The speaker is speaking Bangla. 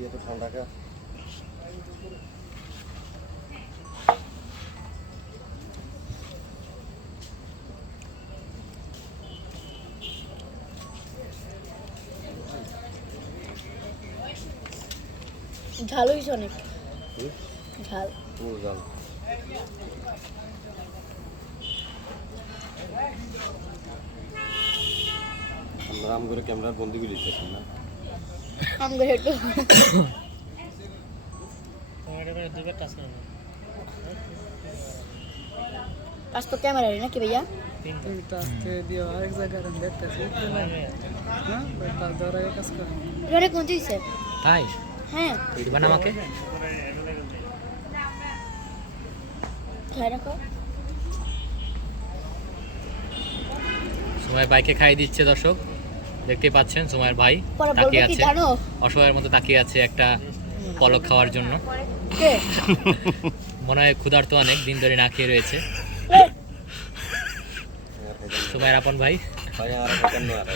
ये तो ठंडा का ঝাল হইছে অনেক ঝাল জাল আমরা আম করে ক্যামেরা বন্দি করে দিতেছি না আম করে একটু পাঁচ তো ক্যামেরা নাকি ভাইয়া আরেক জায়গায় দেখতেছি কাজ করে অনেক মজা হয়েছে তাই হ্যাঁ দিবা না আমাকে খাই রাখো সুমাইয়ের ভাইকে খাইয়ে দিচ্ছে দর্শক, দেখতেই পাচ্ছেন সুমাইয়ের ভাই পরে বলবো তাকিয়ে কি আছে, জানো অসহায়ের মতো তাকিয়ে আছে একটা পলক খাওয়ার জন্য। কে মনে হয় ক্ষুধার্ত অনেক, দিন ধরে না খেয়ে রয়েছে সুমাইয়ের আপন ভাই। ভাই আর কেন আর